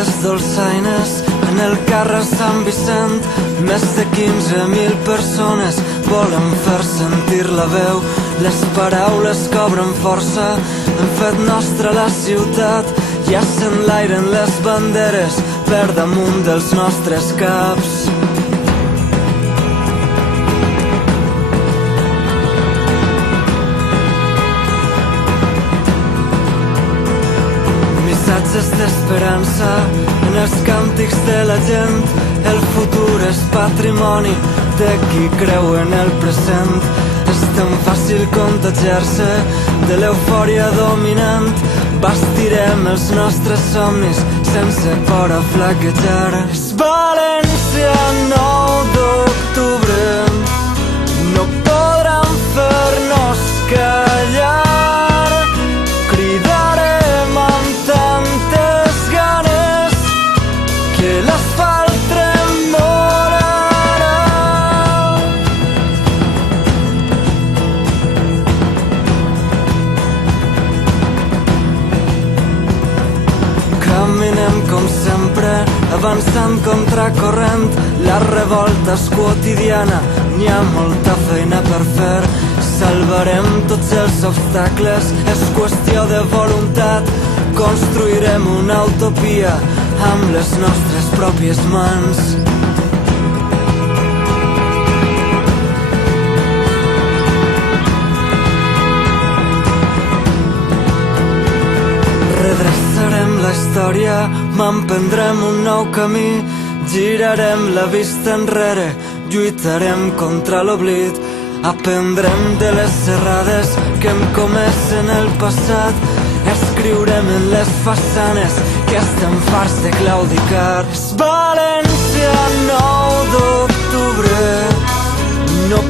les dolçaines en el carrer Sant Vicent. Més de 15.000 persones volen fer sentir la veu. Les paraules cobren força, han fet nostra la ciutat i s'enlairen les banderes per damunt dels nostres caps. Missatges d'esperança en els càntics de la gent. El futur és patrimoni de qui creu en el present. És tan fàcil contagiar-se de l'eufòria dominant. Bastirem els nostres somnis sense por a flaquejar. És València, 9 d'octubre, no podran fer-nos callar. Cridarem amb tantes ganes que l'asfalt tremolarà. Caminem com sempre, avançant contracorrent. La revolta és quotidiana, n'hi ha molta feina per fer. Salvarem tots els obstacles, és qüestió de voluntat. Construirem una utopia amb les nostres pròpies mans. Redreçarem la història, m'emprendrem un nou camí. Girarem la vista enrere, lluitarem contra l'oblit. Aprendrem de les errades que hem comès en el passat. Escriurem en les façanes que estem farts de claudicar. És València, 9 d'octubre, no